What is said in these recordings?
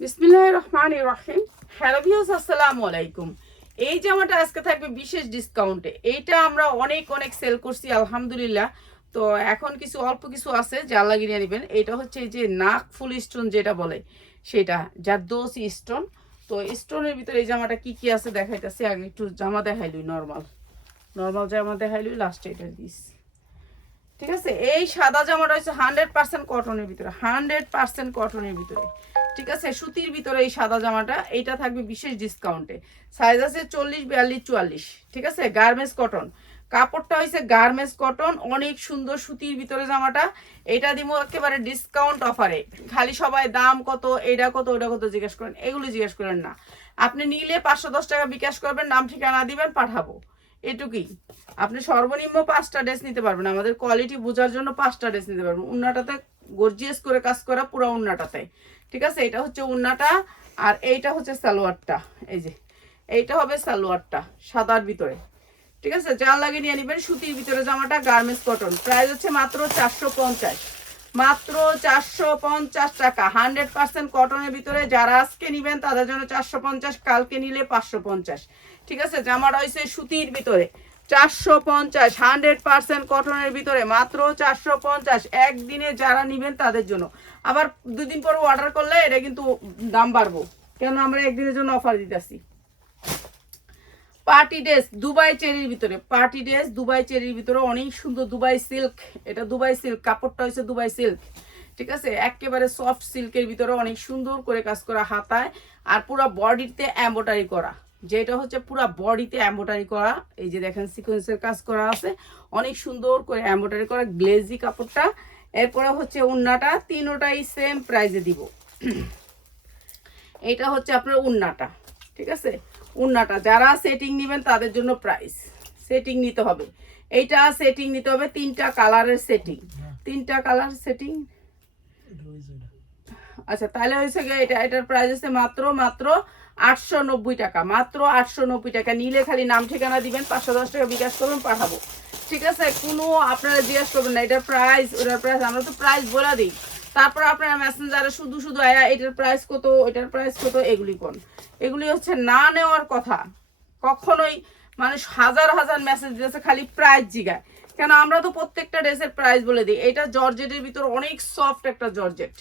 বিসমিল্লাহির রহমানির রহিম। Hello viewers, আসসালামু আলাইকুম। এই জামাটা আজকে থাকবে বিশেষ ডিসকাউন্টে। এইটা আমরা অনেক অনেক সেল করছি আলহামদুলিল্লাহ। তো এখন কিছু অল্প কিছু আছে যা লাগিয়ে নেবেন। এটা হচ্ছে এই যে নাক ফুল স্টোন যেটা বলে সেটা, জারদৌসি স্টোন। তো স্টোনের ভিতরে এই জামাটা কি কি আছে দেখাইতেছি। আগে একটু জামা দেখাইলুই, নর্মাল নর্মাল জামা দেখাইলুই, লাস্টে এটা দিস। ঠিক আছে, এই সাদা জামাটা হচ্ছে 100% কটনের ভিতরে, 100% কটনের ভিতরে। ঠিক আছে, সুতির ভিতরে এই সাদা জামাটা, এইটা থাকবে বিশেষ ডিসকাউন্টে। সাইজ আছে 40, 42, 44। ঠিক আছে, গার্মেন্টস কটন, কাপড়টা হয়েছে গার্মেন্টস কটন, অনেক সুন্দর সুতির ভিতরে জামাটা। এটা দিব একেবারে ডিসকাউন্ট অফারে। খালি সবাই দাম কত, এটা কত, ওইটা কত জিজ্ঞেস করেন, এগুলি জিজ্ঞেস করেন না। আপনি নিলে 510 টাকা বিকাশ করবেন, নাম ঠিকানা দিবেন, পাঠাবো, এটুকুই। আপনি সর্বনিম্ন 5টা ড্রেস নিতে পারবেন, আমাদের কোয়ালিটি বোঝার জন্য 5টা ড্রেস নিতে পারবেন। উন্নাটাতে গর্জিয়াস করে কাজ করা, পুরো উন্নাটাতে। ঠিক আছে, এটা হচ্ছে উন্নাটা, আর এইটা হচ্ছে সালোয়ারটা। এই যে এইটা হবে সালোয়ারটা সাদার ভিতরে। ঠিক আছে, যা লাগে নিয়ে নেবেন। সুতির ভিতরে জামাটা, গার্মেন্টস কটন, প্রাইস হচ্ছে মাত্র 450, মাত্র 450 টাকা। 100% কটনের ভিতরে যারা আজকে নিবেন তাদের জন্য 450, কালকে নিলে 550। ঠিক আছে, জামাটা হয়েছে সুতির ভিতরে, 450, 100% কটনের ভিতরে, মাত্র 450। একদিনে যারা নিবেন তাদের জন্য। আবার 2 দিন পর অর্ডার করলে এটা কিন্তু দাম বাড়বো, কেন আমরা একদিনের জন্য অফার দিতেছি। পার্টি ড্রেস দুবাই চেরির ভিতরে, পার্টি ড্রেস দুবাই চেরির ভিতরে, অনেক সুন্দর দুবাই সিল্ক। এটা দুবাই সিল্ক, কাপড়টা হচ্ছে দুবাই সিল্ক। ঠিক আছে, একেবারে সফট সিল্কের ভিতরে, অনেক সুন্দর করে কাজ করা হাতায়, আর পুরো বডিতে এমব্রয়ডারি করা। যেটা হচ্ছে পুরো বডিতে এমব্রয়ডারি করা। এই যে দেখেন সিকোয়েন্সের কাজ করা আছে, অনেক সুন্দর করে এমব্রয়ডারি করা, গ্লেজি কাপড়টা। এরপরে হচ্ছে উন্নাটা, তিনোটাই সেম প্রাইসে দিব। এটা হচ্ছে আপনার উন্নাটা। ঠিক আছে, উন্নাটা যারা সেটিং নেবেন তাদের জন্য প্রাইস, সেটিং নিতে হবে। এইটা সেটিং নিতে হবে, 3টা কালারের সেটিং, 3টা কালার সেটিং। আচ্ছা, তাহলে হয়েছে গিয়ে এটার প্রাইস আছে মাত্র মাত্র 890 টাকা, মাত্র 890 টাকা। নিলে খালি নাম ঠিকানা দিবেন, 510 টাকা বিকাশ করবেন, পাঠাবো। ঠিক আছে, কোনো আপনারা জিজ্ঞাসা করবেন না এটার প্রাইস ওটার প্রাইস, আমরা তো প্রাইস বলে দিই। তারপর আপনারা মেসেঞ্জারে শুধু শুধু আয়া এটার প্রাইস কত, এটার প্রাইস কত, এগুলি কোন, এগুলি হচ্ছে না নেওয়ার কথা। কখনোই মানুষ হাজার হাজার মেসেজ দিয়েছে খালি প্রাইস জিগায়, কেন আমরা তো প্রত্যেকটা ড্রেসের প্রাইস বলে দিই। এটা জর্জেটের ভিতর অনেক সফট একটা জর্জেট।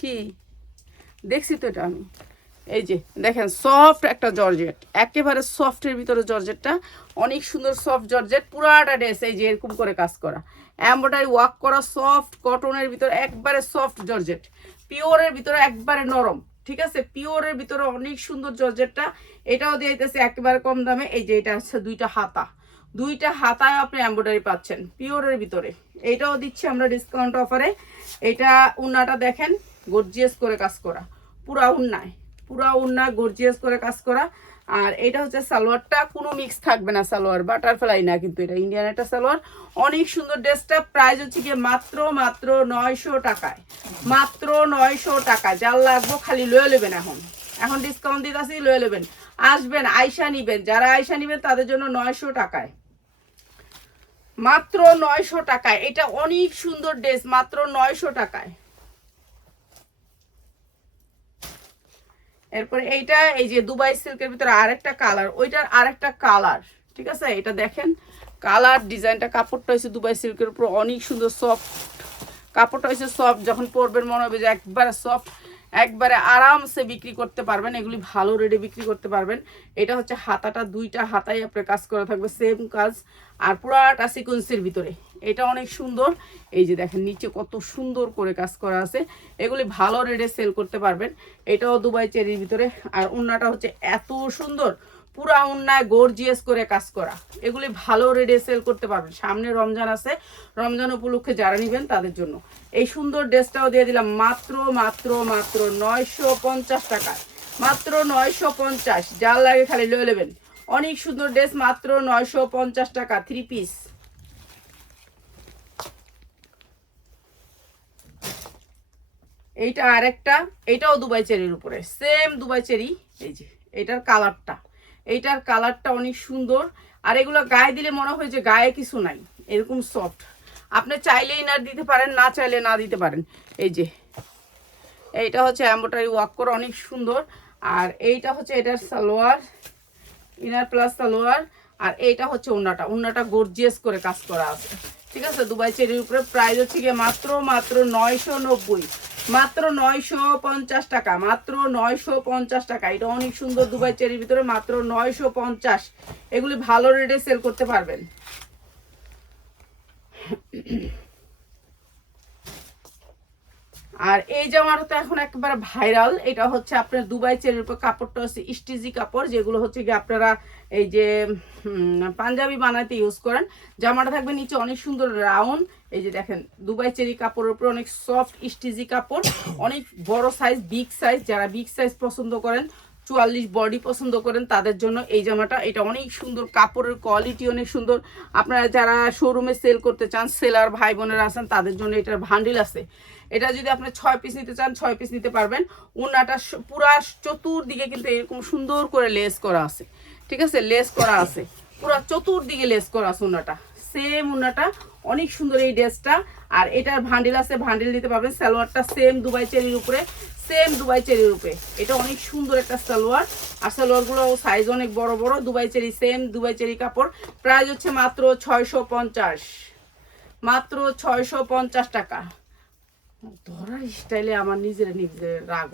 কি দেখছি তো এটা আমি, এই যে দেখেন সফট একটা জর্জেট, একেবারে সফটের ভিতরে জর্জেটটা, অনেক সুন্দর সফট জর্জেট। পুরাটা ড্রেস এই যে এরকম করে কাজ করা, এমব্রয়ডারি ওয়ার্ক করা, সফট কটনের ভিতরে, একবারে সফট জর্জেট, পিওরের ভিতরে একবারে নরম। ঠিক আছে, পিওরের ভিতরে অনেক সুন্দর জর্জেটটা। এটাও দিয়ে দিতেছে একেবারে কম দামে। এই যে এটা হচ্ছে 2টা হাতা, 2টা হাতায় আপনি এমব্রয়ডারি পাচ্ছেন পিওরের ভিতরে। এইটাও দিচ্ছি আমরা ডিসকাউন্ট অফারে। এটা উন্নাটা দেখেন গর্জিয়াস করে কাজ করা, পুরা উন্নায়, পুরা উন্না গর্জিয়াস করে কাজ করা। আর এটা হচ্ছে সালোয়ারটা, কোনো মিক্স থাকবে না, সালোয়ার বাটারফ্লাই না কিন্তু, এটা ইন্ডিয়ান একটা সালোয়ার। অনেক সুন্দর ড্রেসটা, প্রাইস হচ্ছে গিয়ে মাত্র মাত্র 900 টাকায়, মাত্র 900 টাকায়। যার লাগবো খালি লয়ে নেবেন, এখন এখন ডিসকাউন্ট দিতেছি, লয়ে নেবেন, আসবেন আয়সা নিবেন। যারা আয়সা নিবেন তাদের জন্য 900 টাকায়, মাত্র 900 টাকায়। এটা অনেক সুন্দর ড্রেস, মাত্র 900 টাকায়। এরপরে এইটা এই যে দুবাই সিল্কের ভিতরে আরেকটা কালার, ওইটার আরেকটা কালার। ঠিক আছে, এটা দেখেন কালার ডিজাইনটা, কাপড়টা হয়েছে দুবাই সিল্কের উপর, অনেক সুন্দর সফট কাপড়টা হয়েছে, সফট। যখন পরবেন মনে হবে যে একবারে সফট, একবারে আরামসে বিক্রি করতে পারবেন, এগুলি ভালো রেটে বিক্রি করতে পারবেন। এটা হচ্ছে হাতাটা, 2টা হাতায় আপনার কাজ করা থাকবে, সেম কাজ, আর পুরাটা সিকোয়েন্সের ভিতরে। এটা অনেক সুন্দর। এই যে দেখেন নিচে কত সুন্দর করে কাজ করা আছে, এগুলি ভালো রেটে সেল করতে পারবেন। এটাও দুবাই চেরির ভিতরে। আর উন্নাটা হচ্ছে এত সুন্দর, পুরা উন্নায় গর্জিয়াস করে কাজ করা, এগুলি ভালো রেটে সেল করতে পারবেন। সামনে রমজান আছে, রমজান উপলক্ষে যারা নেবেন তাদের জন্য এই সুন্দর ড্রেসটাও দিয়ে দিলাম মাত্র মাত্র মাত্র 950 টাকা, মাত্র 950। যার লাগে খালি লয়ে নেবেন। অনেক সুন্দর ড্রেস, মাত্র 950 টাকা, 3 পিস। এইটা আরেকটা, এটাও দুবাই চেরির উপরে, সেম দুবাই চেরি। এই যে এইটার কালারটা, এইটার কালারটা অনেক সুন্দর। আর এগুলো গায়ে দিলে মনে হয় যে গায়ে কিছু নাই, এরকম সফট। আপনি চাইলে ইনার দিতে পারেন, না চাইলে না দিতে পারেন। এই যে এইটা হচ্ছে এমব্রয়ডারি ওয়ার্ক করা অনেক সুন্দর। আর এইটা হচ্ছে এটার সালোয়ার, ইনার প্লাস সালোয়ার। আর এইটা হচ্ছে ওন্নাটা গর্জিয়াস করে কাজ করা আছে, ঠিক আছে, দুবাই চেরির উপরে। প্রাইস হচ্ছে গিয়ে মাত্র 990, মাত্র 950 টাকা, মাত্র 950 টাকা। এটা অনেক সুন্দর দুবাই চেরির ভিতরে, মাত্র 950। এগুলি ভালো রেটে সেল করতে পারবেন। আর এই জামাটা তো এখন একেবারে ভাইরাল। এটা হচ্ছে আপনার দুবাই চেরির উপর, কাপড়টা হচ্ছে স্টিজি কাপড়, যেগুলো হচ্ছে কি আপনারা এই যে পাঞ্জাবি বানাতে ইউজ করেন। জামাটা থাকবে নিচে অনেক সুন্দর রাউন্ড। এই যে দেখেন দুবাই চেরি কাপড়ের উপর অনেক সফট স্টিজি কাপড়, অনেক বড় সাইজ, বিগ সাইজ। যারা বিগ সাইজ পছন্দ করেন, 44 বডি পছন্দ করেন, তাদের জন্য এই জামাটা। এটা অনেক সুন্দর, কাপড়ের কোয়ালিটি অনেক সুন্দর। আপনারা যারা শোরুমে সেল করতে চান, সেলার ভাই বোনেরা আছেন, তাদের জন্য এটার ভান্ডিল আছে। এটা যদি আপনি 6 পিস নিতে চান, 6 পিস নিতে পারবেন। ওন্নাটা পুরা চতুর্দিকে কিন্তু এরকম সুন্দর করে লেস করা আছে, ঠিক আছে, লেস করা আছে, পুরা চতুর্দিকে লেস করা আছে। ওন্নাটা সেম, ওন্নাটা অনেক সুন্দর এই ড্রেসটা। আর এটার ভান্ডিল আছে, ভান্ডিল নিতে পারবেন। সালোয়ারটা সেম দুবাই চেরির উপরে, সেম দুবাই চেরির উপরে। এটা অনেক সুন্দর একটা সালোয়ার। আর সালোয়ারগুলো সাইজ অনেক বড় বড়। Dubai cherry, same Dubai cherry কাপড়। প্রাইস হচ্ছে মাত্র 650, মাত্র 650 টাকা। ধরার স্টাইলে আমার নিজের রাগ।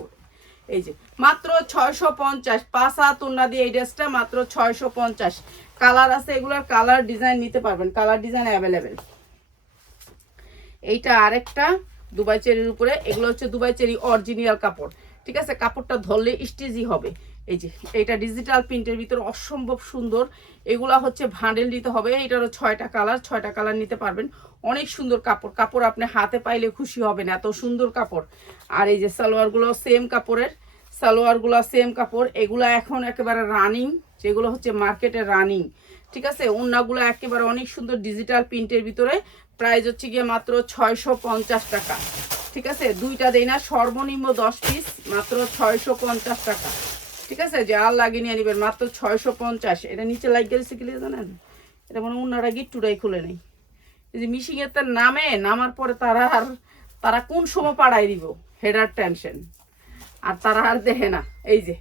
এই যে মাত্র 650, 5 হাত ওন্না দিয়ে এই ড্রেসটা মাত্র 650। কালার আছে, এগুলোর কালার ডিজাইন নিতে পারবেন, কালার ডিজাইন অ্যাভেলেবেল। এইটা আরেকটা দুবাই চেরির উপরে। এগুলো হচ্ছে দুবাই চেরি অরিজিনাল কাপড়, ঠিক আছে, কাপড়টা ধরলে স্টিজি হবে। এই যে এটা ডিজিটাল প্রিন্টের ভিতরে অসম্ভব সুন্দর। এগুলা হচ্ছে ভান্ডেল নিতে হবে। এটারও 6টা কালার, 6টা কালার নিতে পারবেন। অনেক সুন্দর কাপড়, কাপড় আপনি হাতে পাইলে খুশি হবেন, এত সুন্দর কাপড়। আর এই যে সালোয়ারগুলো সেম কাপড়ের, সালোয়ারগুলো সেম কাপড়। এগুলা এখন একেবারে রানিং, যেগুলো হচ্ছে মার্কেটে রানিং, ঠিক আছে। ওন্নাগুলো একেবারে অনেক সুন্দর ডিজিটাল প্রিন্টের ভিতরে। প্রাইস হচ্ছে গিয়ে মাত্র 650 টাকা, ঠিক আছে। দুইটা দেই না, সর্বনিম্ন 10 পিস, মাত্র 650 টাকা, ঠিক আছে। যে আর লাগিয়ে নিয়ে নেবেন, মাত্র 650। এটা নিচে লাইক গেছে কি জানেন, এটা মনে ওনারা গিট্টুটাই খুলে নেই। এই যে মিশিংয়ের তার নামে নামার পরে তারা কোন সময় পাড়াই দিব, হেডার টেনশন। আর তারা আর দেখে না। এই যে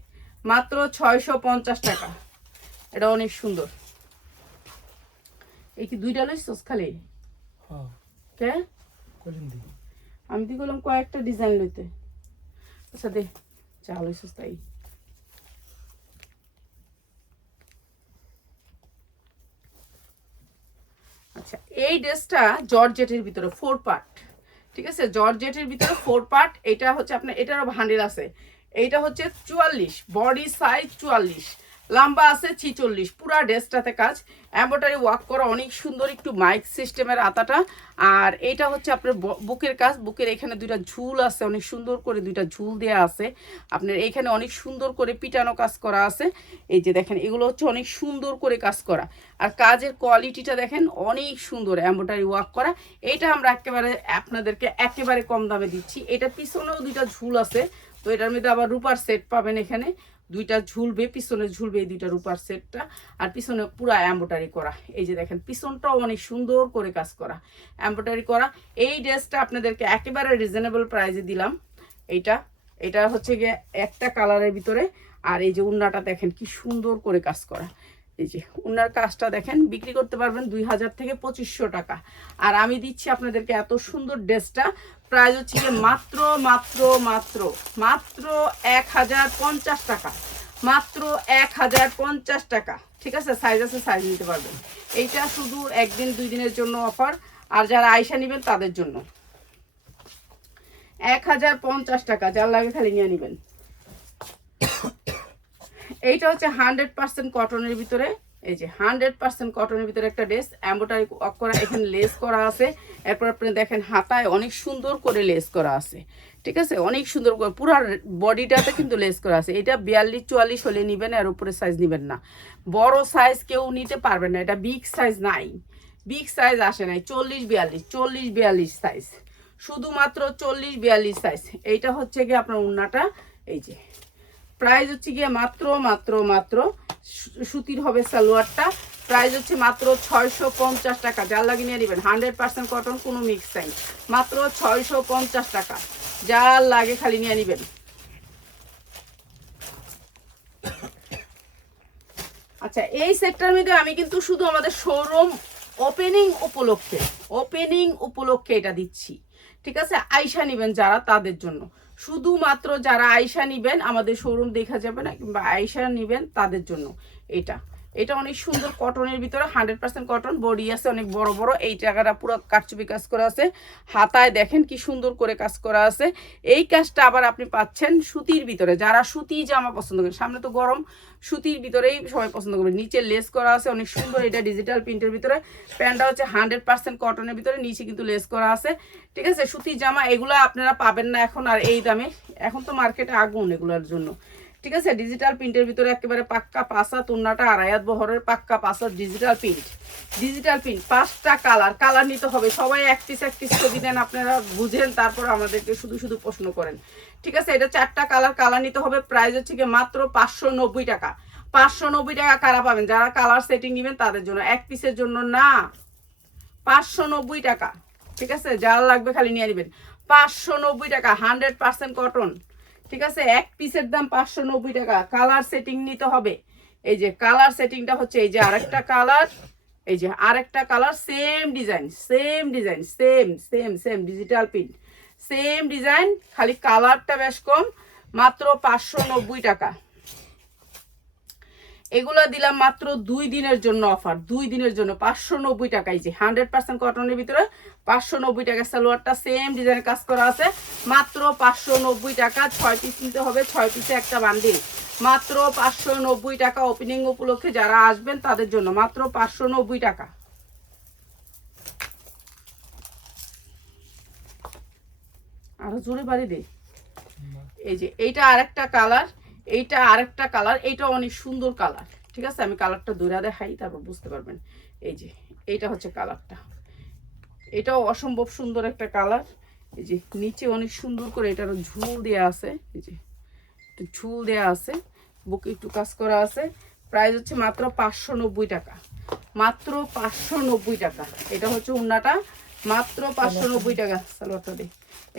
মাত্র 650 টাকা। এটা অনেক সুন্দর। এই কি দুইটা লইছস খালি? কে আমি তো বললাম কয়েকটা ডিজাইন লইতে। আচ্ছা দে, যা লইছস তাই। আচ্ছা, এই ড্রেসটা জর্জেটের ভিতরে 4 পার্ট, ঠিক আছে, জর্জেটের ভিতরে 4 পার্ট। এটা হচ্ছে আপনার, এটারও ভান্ডিল আছে। এইটা হচ্ছে 44 বডি সাইজ, 44 লম্বা আছে 46। পুরা ড্রেসটাতে কাজ, এমব্রয়ডারি ওয়ার্ক করা অনেক সুন্দর, একটু মাইক সিস্টেমের আতাটা। আর এইটা হচ্ছে আপনার বুকের কাজ, বুকের এখানে দুইটা ঝুল আছে, অনেক সুন্দর করে দুইটা ঝুল দেয়া আছে। আপনার এইখানে অনেক সুন্দর করে পিটানো কাজ করা আছে। এই যে দেখেন, এগুলো হচ্ছে অনেক সুন্দর করে কাজ করা। আর কাজের কোয়ালিটিটা দেখেন, অনেক সুন্দর এমব্রয়ডারি ওয়ার্ক করা। এইটা আমরা একেবারে আপনাদেরকে একেবারে কম দামে দিচ্ছি। এটা পিছনেও দুইটা ঝুল আছে, তো এটার মধ্যে আবার রূপার সেট পাবেন। এখানে দুইটা ঝুলবে, পিছনে ঝুলবে এই দুইটা রূপার সেটটা। আর পিছনে পুরা এমব্রয়ডারি করা। এই যে দেখেন, পিছনটাও অনেক সুন্দর করে কাজ করা, এমব্রয়ডারি করা। এই ড্রেসটা আপনাদেরকে একেবারে রিজনেবল প্রাইসে দিলাম। এটা হচ্ছে গিয়ে একটা কালারের ভিতরে। আর এই যে উন্নাটা দেখেন কি সুন্দর করে কাজ করা। এই যে উন্নার কাজটা দেখেন, বিক্রি করতে পারবেন 2000 থেকে 2500 টাকা। আর আমি দিচ্ছি আপনাদেরকে এত সুন্দর ড্রেসটা। প্রাইস হচ্ছে গিয়ে মাত্র মাত্র মাত্র মাত্র 1050 টাকা, মাত্র 1050 টাকা, ঠিক আছে। সাইজ আছে, সাইজ নিতে পারবেন। এইটা শুধু একদিন 2 দিনের জন্য অফার। আর যারা আয়সা নেবেন তাদের জন্য 1050 টাকা, যার লাগে খালি নিয়ে নেবেন। এইটা হচ্ছে 100% কটনের ভিতরে। এই যে 100% কটনের ভিতরে একটা ড্রেস, এমব্রয়ডারি করা, এখানে লেস করা আছে। এরপর আপনি দেখেন হাতায় অনেক সুন্দর করে লেস করা আছে, ঠিক আছে, অনেক সুন্দর করে পুরো বডিটাতে কিন্তু লেস করা আছে। এটা 42-44 হলে নেবেন, আর উপরে সাইজ নেবেন না। বড় সাইজ কেউ নিতে পারবে না, এটা বিগ সাইজ নাই, বিগ সাইজ আসে নাই। 40-42 সাইজ, শুধুমাত্র 40-42 সাইজ। এইটা হচ্ছে গিয়ে আপনার উন্নাটা। এই যে প্রাইস হচ্ছে গিয়ে মাত্র মাত্র মাত্র, সুতির হবে সালোয়ারটা। প্রাইস হচ্ছে মাত্র 650 টাকা, যার লাগে নিয়ে নেবেন। 100% কটন, কোনো মিক্স নাই, মাত্র 650 টাকা। যা লাগে খালি নিয়ে নিবেন। আচ্ছা, এই সেটটার মধ্যে আমি কিন্তু শুধু আমাদের শোরুম ওপেনিং উপলক্ষে এটা দিচ্ছি, ঠিক আছে? আয়শা নিবেন যারা তাদের জন্য, শুধুমাত্র যারা আয়শা নিবেন, আমাদের শোরুম দেখা যাবে না, কিংবা আয়শা নিবেন তাদের জন্য এটা। এটা অনেক সুন্দর কটনের ভিতরে, 100% কটন, বডি আছে অনেক বড় বড়। এই জায়গাটা পুরো কারচুপি কাজ করা আছে, হাতায় দেখেন কি সুন্দর করে কাজ করা আছে। এই কাজটা আবার আপনি পাচ্ছেন সুতির ভিতরে, যারা সুতি জামা পছন্দ করেন, সামনে তো গরম, সুতির ভিতরেই সবাই পছন্দ করবে। নিচে লেস করা আছে অনেক সুন্দর, এটা ডিজিটাল প্রিন্টের ভিতরে। প্যান্টটা হচ্ছে 100% কটনের ভিতরে, নিচে কিন্তু লেস করা আছে, ঠিক আছে? সুতি জামা এগুলো আপনারা পাবেন না এখন আর এই দামে, এখন তো মার্কেটে আগুন এগুলোর জন্য, ঠিক আছে? ডিজিটাল প্রিন্টের ভিতরে একেবারে পাক্কা পাসা, তুন্নাটা আড়াইয়াত বহরের পাক্কা পাসা ডিজিটাল প্রিন্ট। 5টা কালার নিতে হবে। সবাই এক পিস ছবি দেন, আপনারা বুঝেন, তারপর আমাদেরকে শুধু শুধু প্রশ্ন করেন, ঠিক আছে? এটা 4টা কালার নিতে হবে। প্রাইস হচ্ছে কি মাত্র 590 টাকা। 590 টাকা কারা পাবেন? যারা কালার সেটিং নেবেন তাদের জন্য, এক পিসের জন্য না। 590 টাকা, ঠিক আছে? যার লাগবে খালি নিয়ে নেবেন। 590 টাকা, 100% কটন, ঠিক আছে? এক পিসের দাম 590 টাকা। কালার সেটিং নিতে হবে। এই যে কালার সেটিংটা হচ্ছে, এই যে আরেকটা কালার, এই যে আরেকটা colour, same design same digital print, same design, খালি কালারটা বেশ কম, মাত্র 590 টাকা। এগুলো দিলাম মাত্র 2 দিনের জন্য অফার, 2 দিনের জন্য 590 টাকায়। যে 100% কটনের ভিতরে 590 টাকা। সালোয়ারটা সেম ডিজাইনের কাজ করা আছে, মাত্র 590 টাকা। 6 পিস নিতে হবে, 6 পিসে একটা বান্ডিল, মাত্র 590 টাকা। ওপেনিং উপলক্ষে যারা আসবেন তাদের জন্য মাত্র 590 টাকা। আরো জোরে বাড়ি দে। এই যে এইটা আরেকটা কালার, এইটা অনেক সুন্দর কালার, ঠিক আছে? আমি কালারটা দূরে দেখাই, তারপর বুঝতে পারবেন। এই যে এইটা হচ্ছে কালারটা, এটাও অসম্ভব সুন্দর একটা কালার। এই যে নিচে অনেক সুন্দর করে এটারও ঝুল দেয়া আছে, এই যে একটু ঝুল দেয়া আছে, বুকে একটু কাজ করা আছে। প্রাইস হচ্ছে মাত্র 590 টাকা, মাত্র 590 টাকা। এটা হচ্ছে উন্নাটা, মাত্র 590 টাকা। সালোয়ারটা দিই,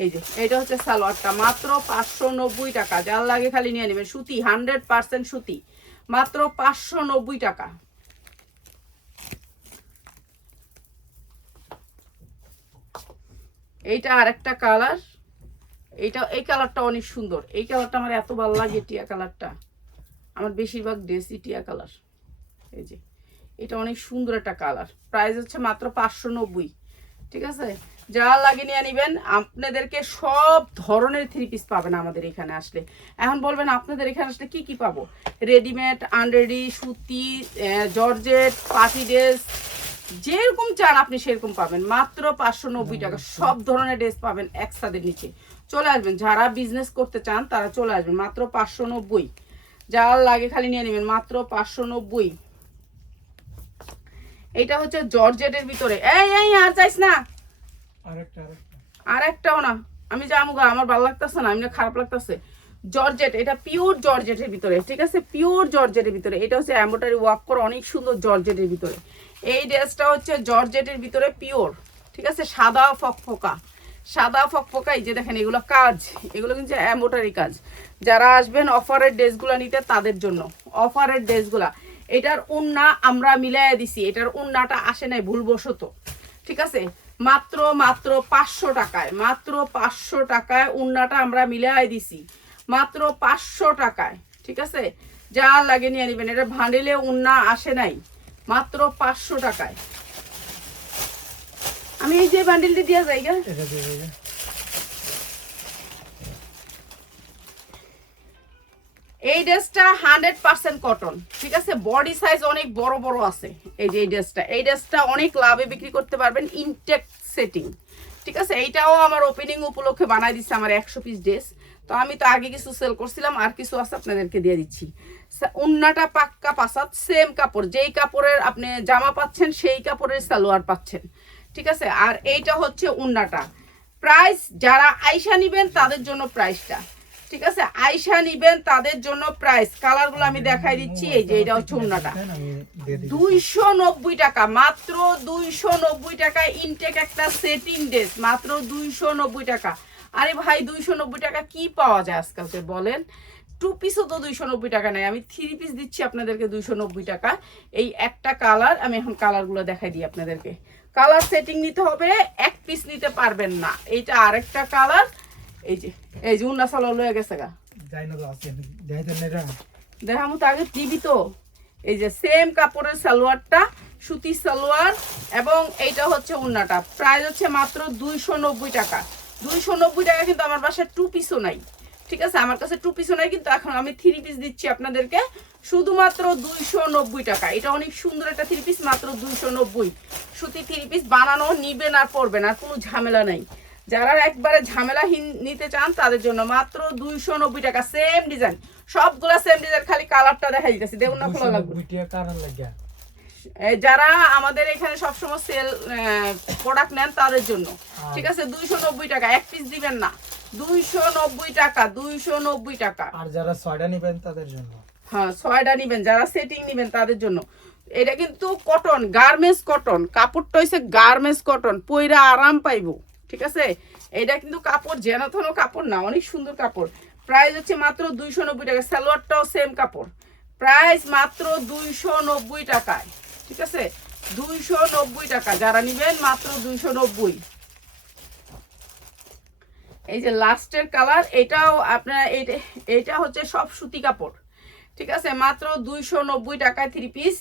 এই যে এটা হচ্ছে সালোয়ারটা, মাত্র 590 টাকা। যার লাগে খালি নিয়ে নেবেন। সুতি, 100% সুতি, মাত্র 590 টাকা। এইটা আরেকটা কালার, এই কালারটা অনেক সুন্দর। এই কালারটা আমার এত ভালো লাগে, টিয়া কালারটা আমার বেশিরভাগ ড্রেসই টিয়া কালার। এই যে এটা অনেক সুন্দর একটা কালার। প্রাইস হচ্ছে মাত্র 590, ঠিক আছে? যা লাগে নিয়ে নেবেন। আপনাদেরকে সব ধরনের 3 পিস পাবেন আমাদের এখানে আসলে। এখন বলবেন আপনাদের এখানে আসলে কি কি পাবো? রেডিমেড, আনরেডি, সুতি, জর্জেট, পার্টি ড্রেস, যেরকম চান আপনি সেরকম পাবেন। মাত্র 590 টাকা সব ধরনের ড্রেস পাবেন এক ছাদের নিচে। চলে আসবেন, যারা বিজনেস করতে চান তারা চলে আসবেন, মাত্র 590। যার লাগে খালি নিয়ে নেবেন, মাত্র 590। এটা হচ্ছে জর্জেটের ভিতরে। এই আর যাইস না, আরেকটাও না, আমি যামুগা, আমার ভালো লাগতেছে না, আমি খারাপ লাগতেছে। জর্জেট, এটা পিওর জর্জেটের ভিতরে, ঠিক আছে? পিওর জর্জেটের ভিতরে। এটা হচ্ছে এমব্রয়ডারি ওয়ার্ক করা অনেক সুন্দর জর্জেটের ভিতরে। এই ড্রেসটা হচ্ছে জর্জেটের ভিতরে পিওর, ঠিক আছে? সাদা ফকফকা। এই যে দেখেন এগুলো কাজ, এগুলো কিন্তু এমব্রয়ডারি কাজ। যারা আসবেন অফারের ড্রেসগুলো নিতে তাদের জন্য, অফারের ড্রেসগুলা। এটার উন্না আমরা মিলাই দিছি, এটার উন্নাটা আসে নাই ভুলবশত, ঠিক আছে? মাত্র 500 টাকায়, মাত্র 500 টাকায় উন্নাটা আমরা মিলাই দিছি, মাত্র 500 টাকায়, ঠিক আছে? যা লাগে নিয়ে নেবেন। এটা ভান্ডেলে উন্না আসে নাই, মাত্র 500 টাকায়। আমি এই যে বান্ডেলটি দিয়ে যাই গা, এই ড্রেসটা 100% কটন, ঠিক আছে? বডি সাইজ অনেক বড় বড় আছে। এই যে এই ড্রেসটা অনেক লাভে বিক্রি করতে পারবেন, ইনটেক সেটিং, ঠিক আছে? এইটাও আমার ওপেনিং উপলক্ষে বানাই দিচ্ছে আমার 100 পিস ড্রেস। তো আমি তো আগে কিছু সেল করছিলাম, আর কিছু আছে আপনাদেরকে দিয়ে দিচ্ছি। উন্নাটা পাক্কা পাসাত, সেম কাপড়, যেই কাপড়ের আপনি জামা পাচ্ছেন সেই কাপড়ের সালোয়ার পাচ্ছেন, ঠিক আছে? আর এইটা হচ্ছে উন্নাটা। প্রাইস যারা আয়শা নিবেন তাদের জন্য প্রাইসটা, ঠিক আছে? আয়শা নিবেন তাদের জন্য প্রাইস। কালারগুলো আমি দেখাই দিচ্ছি। এই যে এটা হচ্ছে উন্নাটা, 290 টাকা, মাত্র 290 টাকা। ইনটেক একটা সেটিং ড্রেস, মাত্র 290 টাকা, আরে ভাই 290 টাকা কি পাওয়া যায় আজকালকে বলেন? 2 পিসও তো 290 টাকা নেই, আমি 3 পিস দিচ্ছি আপনাদেরকে 290 টাকা। এই একটা কালার, আমি এখন কালারগুলো দেখাই দিই আপনাদেরকে। কালার সেটিং নিতে হবে, এক পিস নিতে পারবেন না। এইটা আরেকটা কালার, এই যে উন্না সালোয়ার লয়ে গেছে গা, দেখামো তো আগে দিবি তো। এই যে সেম কাপড়ের সালোয়ারটা, সুতি সালোয়ার, এবং এইটা হচ্ছে উন্নাটা। প্রাইস হচ্ছে মাত্র 290 টাকা। 290 টাকা, কিন্তু আমার বাসায় 2 পিসও নাই, ঠিক আছে? আমার কাছে 2 পিসও নাই, কিন্তু এখন আমি 3 পিস দিচ্ছি আপনাদেরকে শুধুমাত্র 290 টাকা। এটা অনেক সুন্দর একটা 3 পিস, মাত্র 290। সুতি 3 পিস বানানো, নিবেন আর পরবেন, আর কোনো ঝামেলা নাই। যারা একবারে ঝামেলাহীন নিতে চান তাদের জন্য মাত্র 290 টাকা। সেম ডিজাইন, সবগুলা সেম ডিজাইন, খালি কালারটা দেখাই দিতেছি, দেখুন না খোলা লাগবে। যারা আমাদের এখানে সবসময় সেল প্রোডাক্ট নেন তাদের জন্য, ঠিক আছে? 290 টাকা, এক পিস দিবেন না, 290 টাকা, 290 টাকা। আর যারা 6টা নেবেন তাদের জন্য, হ্যাঁ 6টা নেবেন, যারা সেটিং নেবেন তাদের জন্য। এটা কিন্তু কটন, গার্মেন্টস কটন, কাপড়টা হইছে গার্মেন্টস কটন, পইরা আরাম পাইবো, ঠিক আছে? এটা কিন্তু কাপড় যেন তেন কাপড় না, অনেক সুন্দর কাপড়। প্রাইস হচ্ছে মাত্র 290 টাকা। সালোয়ারটাও সেম কাপড়, প্রাইস মাত্র 290 টাকায়, ঠিক আছে? 290 টাকা, যারা নিবেন মাত্র 290। এই যে লাস্টের কালার, এটাও আপনার, এটা হচ্ছে সব সুতি কাপড়, ঠিক আছে? মাত্র 290 টাকায় 3 পিস।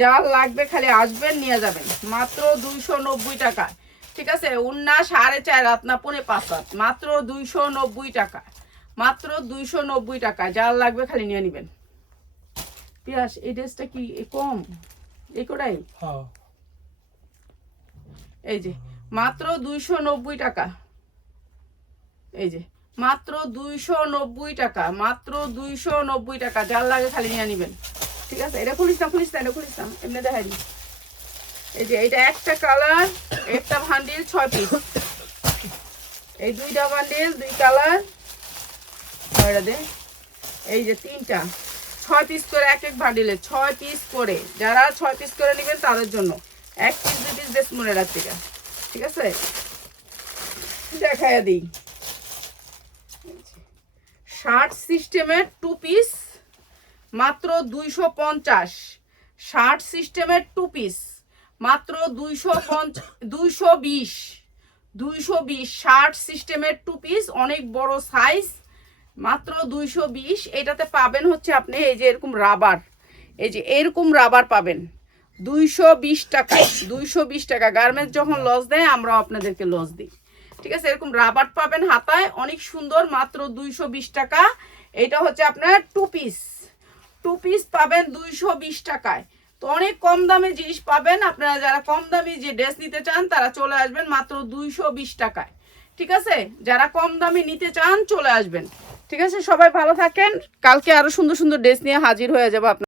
যার লাগবে খালি আসবেন, নিয়ে যাবেন, মাত্র 290 টাকা, ঠিক আছে? উন্না 4.5 হাত না 5.5 হাত, মাত্র 290 টাকা, মাত্র 290 টাকা। যার লাগবে খালি নিয়ে নেবেন। পিয়াস, এই ড্রেসটা কি কম? এই কোটাই, এই যে মাত্র 290 টাকা, এই যে মাত্র 290 টাকা, মাত্র 290 টাকা। যার লাগে খালি নিয়ে নেবেন, ঠিক আছে? এটা খুলিস না, এটা খুলিস না, এমনি দেখাই দিই। এই যে এটা একটা কালার, একটা বান্ডিল 6 পিস, এই 2টা বান্ডিল 2 কালার, ছয়টা দে, এই যে 3টা, 6 পিস করে এক এক বান্ডিলে 6 পিস করে। যারা 6 পিস করে নেবেন তাদের জন্য 1 পিস 2 পিস বেশ মনে রাখতে, ঠিক আছে? দেখাইয়া দিই। শার্ট সিস্টেমের 2 পিস মাত্র 250। শার্ট সিস্টেমের 2 পিস মাত্র 220 শার্ট সিস্টেমের 2 পিস, অনেক বড় সাইজ, মাত্র 220। এটাতে পাবেন হচ্ছে আপনি এই যে এরকম রাবার, এই যে এরকম রাবার পাবেন 220 টাকা। 220 টাকা। গার্মেন্টস যখন লস দেয় আমরাও আপনাদেরকে লস দিই, ঠিক আছে? এরকম রাবার পাবেন হাতায়, অনেক সুন্দর, মাত্র 220 টাকা। এটা হচ্ছে আপনার 2 পিস, 2 পিস পাবেন 220 টাকায়। তো অনেক কম দামে জিনিস পাবেন। আপনারা যারা কম দামি যে ড্রেস নিতে চান তারা চলে আসবেন মাত্র 220 টাকায়, ঠিক আছে? যারা কম দামে নিতে চান চলে আসবেন, ঠিক আছে? সবাই ভালো থাকেন, কালকে আরো সুন্দর সুন্দর ড্রেস নিয়ে হাজির হয়ে যাবো আপনার।